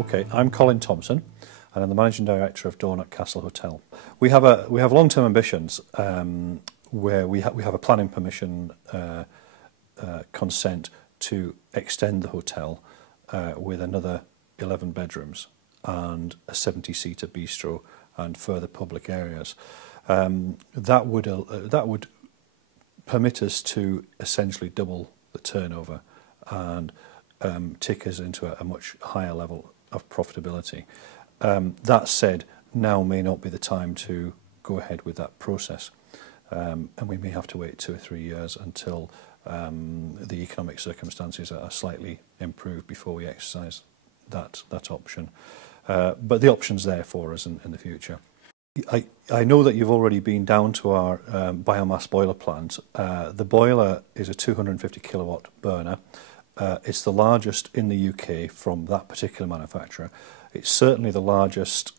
Okay, I'm Colin Thompson, and I'm the Managing Director of Dornoch Castle Hotel. We have long-term ambitions where we have a planning permission consent to extend the hotel with another 11 bedrooms and a 70-seater bistro and further public areas. That would permit us to essentially double the turnover and take us into a much higher level of profitability. That said, now may not be the time to go ahead with that process, and we may have to wait 2 or 3 years until the economic circumstances are slightly improved before we exercise that option. But the option's there for us in the future. I know that you've already been down to our biomass boiler plant. The boiler is a 250 kilowatt burner. It's the largest in the UK from that particular manufacturer. It's certainly the largest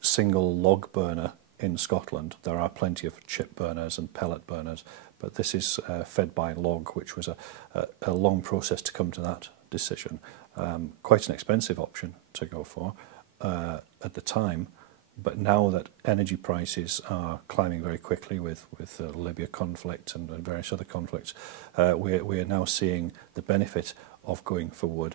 single log burner in Scotland. There are plenty of chip burners and pellet burners, but this is fed by log, which was a long process to come to that decision. Quite an expensive option to go for at the time. But now that energy prices are climbing very quickly with the Libya conflict and various other conflicts, we are now seeing the benefit of going for wood.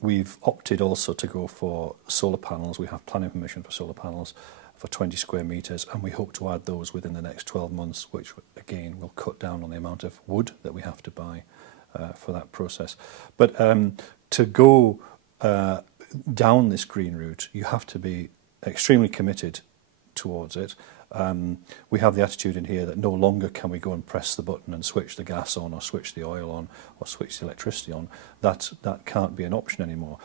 We've opted also to go for solar panels. We have planning permission for solar panels for 20 square metres, and we hope to add those within the next 12 months, which again will cut down on the amount of wood that we have to buy for that process. But to go down this green route, you have to be extremely committed towards it. We have the attitude in here that no longer can we go and press the button and switch the gas on or switch the oil on or switch the electricity on. That can't be an option anymore.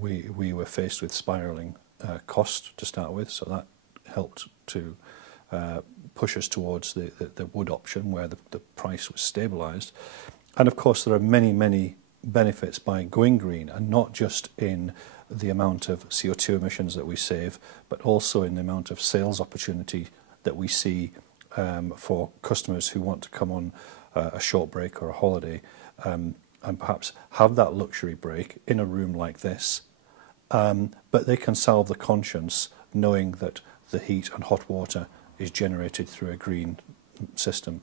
We were faced with spiralling cost to start with, so that helped to push us towards the wood option where the price was stabilised. And of course there are many benefits by going green, and not just in the amount of CO2 emissions that we save, but also in the amount of sales opportunity that we see for customers who want to come on a short break or a holiday and perhaps have that luxury break in a room like this, but they can salve the conscience knowing that the heat and hot water is generated through a green system.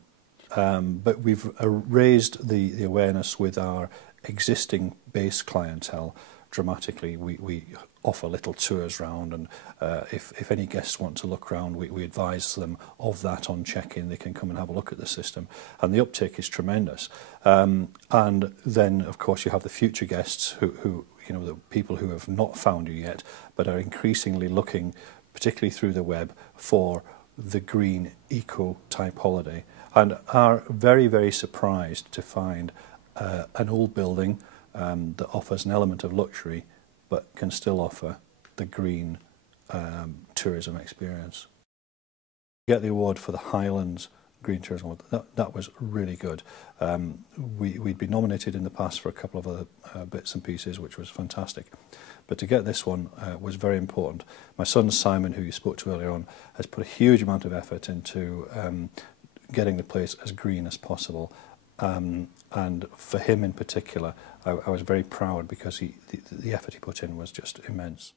But we've raised the awareness with our existing base clientele dramatically. We offer little tours round, and if any guests want to look around, we advise them of that on check-in. They can come and have a look at the system, and the uptake is tremendous. And then, of course, you have the future guests who you know, the people who have not found you yet, but are increasingly looking, particularly through the web, for the green eco-type holiday, and are very surprised to find an old building that offers an element of luxury but can still offer the green tourism experience. Get the award for the Highlands Green Tourism Award. That was really good. We'd been nominated in the past for a couple of other bits and pieces, which was fantastic. But to get this one was very important. My son Simon, who you spoke to earlier on, has put a huge amount of effort into getting the place as green as possible. And for him in particular, I was very proud because the effort he put in was just immense.